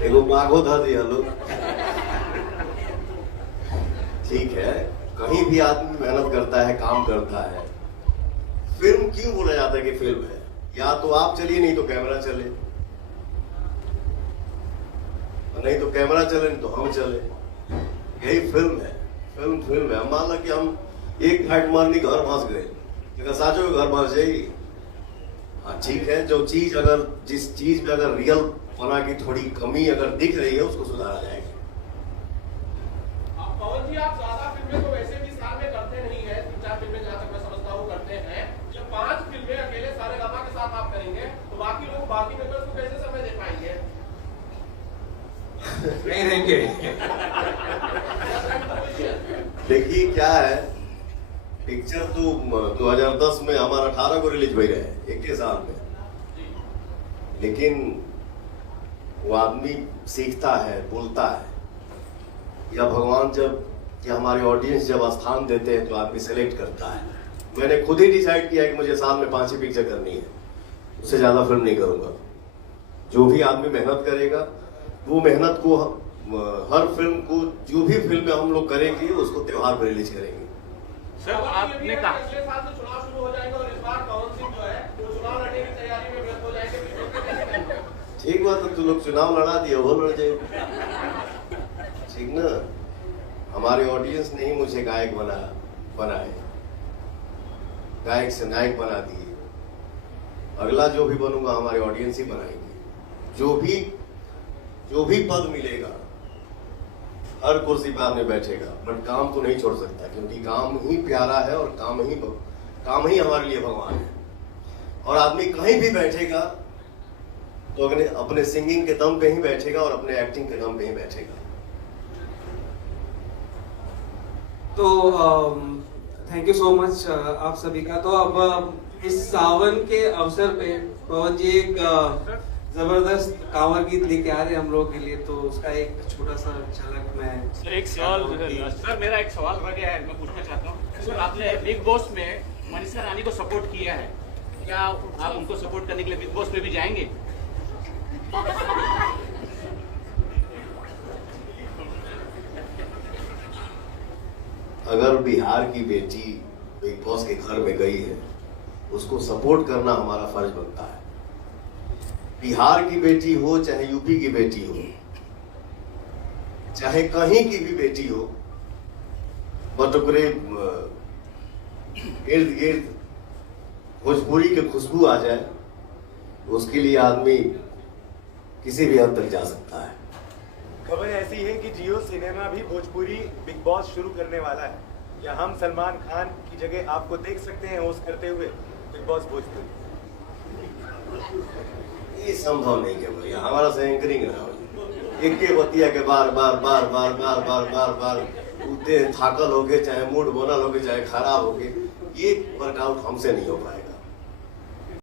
एगो माघो धा दिया लोग। ठीक है, कहीं भी आदमी मेहनत करता है, काम करता है। फिल्म क्यों बोला जाता है कि फिल्म है? या तो आप चलिए, नहीं तो कैमरा चले, नहीं तो कैमरा चले, नहीं तो हम चले। यही फिल्म है। फिल्म है। मान लो कि हम एक फाइट मारनी घर भांस गए, लेकिन साचो घर भांस जाएगी। हाँ ठीक है, जो चीज अगर जिस चीज में अगर रियल पना की थोड़ी कमी अगर दिख रही है, उसको सुधारा जाएगा। पवन जी, आप ज्यादा फिल्में तो वैसे भी साल में करते नहीं है, 3-4 फिल्में जहाँ तक मैं समझता हूँ करते हैं। जब 5 फिल्में अकेले सारे गामा के साथ आप करेंगे तो बाकी लोग, बाकी मेंबर्स को कैसे समय दे पाएंगे? नहीं रहेंगे। देखिए क्या है, पिक्चर तो 2010 में हमारा 18 को रिलीज हुई रहे, 21 साल में। लेकिन वो आदमी सीखता है, बोलता है, या भगवान जब, या हमारे ऑडियंस जब स्थान देते हैं तो आदमी सेलेक्ट करता है। मैंने खुद ही डिसाइड किया कि मुझे साल में 5 ही पिक्चर करनी है, उससे ज्यादा फिल्म नहीं करूंगा। जो भी आदमी मेहनत करेगा, वो मेहनत को हर फिल्म को, जो भी फिल्म हम लोग करेंगे उसको त्योहार पर रिलीज करेंगे। सर, आपने कहा अगले साल से चुनाव शुरू हो जाएगा और इस बार पवन सिंह जो है वो चुनाव लड़ने की तैयारी में व्यस्त हो जाएंगे। ठीक बात है, तो लोग चुनाव लड़ा दिए, वो लड़ जाए, ठीक ना। हमारे ऑडियंस ने ही मुझे गायक बनाए, गायक से नायक बना दिए। अगला जो भी बनूंगा हमारे ऑडियंस ही बनाएंगे। जो भी पद मिलेगा, हर कुर्सी पर आदमी बैठेगा, बट काम तो नहीं छोड़ सकता, क्योंकि काम ही प्यारा है और काम ही हमारे लिए भगवान है। और आदमी कहीं भी बैठेगा तो अपने सिंगिंग के दम पे ही बैठेगा और अपने एक्टिंग के दम पे ही बैठेगा। तो थैंक यू सो मच आप सभी का। तो अब इस सावन के अवसर पे पवन जी एक जबरदस्त कांवर गीत लेके आ रहे हैं हम लोग के लिए, तो उसका एक छोटा सा झलक मैं एक सवाल सर, मेरा एक सवाल रह गया है, मैं पूछना चाहता हूँ। सर, आपने बिग बॉस में मनीषा रानी को सपोर्ट किया है, क्या आप उनको सपोर्ट करने के लिए बिग बॉस में भी जाएंगे? अगर बिहार की बेटी बिग बॉस के घर में गई है, उसको सपोर्ट करना हमारा फर्ज बनता है। बिहार की बेटी हो, चाहे यूपी की बेटी हो, चाहे कहीं की भी बेटी हो, बटुकरे इर्द गिर्द भोजपुरी की खुशबू आ जाए, उसके लिए आदमी किसी भी हद तक जा सकता है। खबर ऐसी है कि जियो सिनेमा भी भोजपुरी बिग बॉस शुरू करने वाला है। क्या हम सलमान खान की जगह आपको देख सकते हैं होस्ट करते हुए बिग बॉस भोजपुरी? ये संभव नहीं है भैया, हमारा से एंकरिंग ना हो। एक के बतिया के बार बार उतने थाकल हो गए, चाहे मूड बनल हो गए, चाहे खराब हो गए, ये वर्कआउट हमसे नहीं हो पाएगा।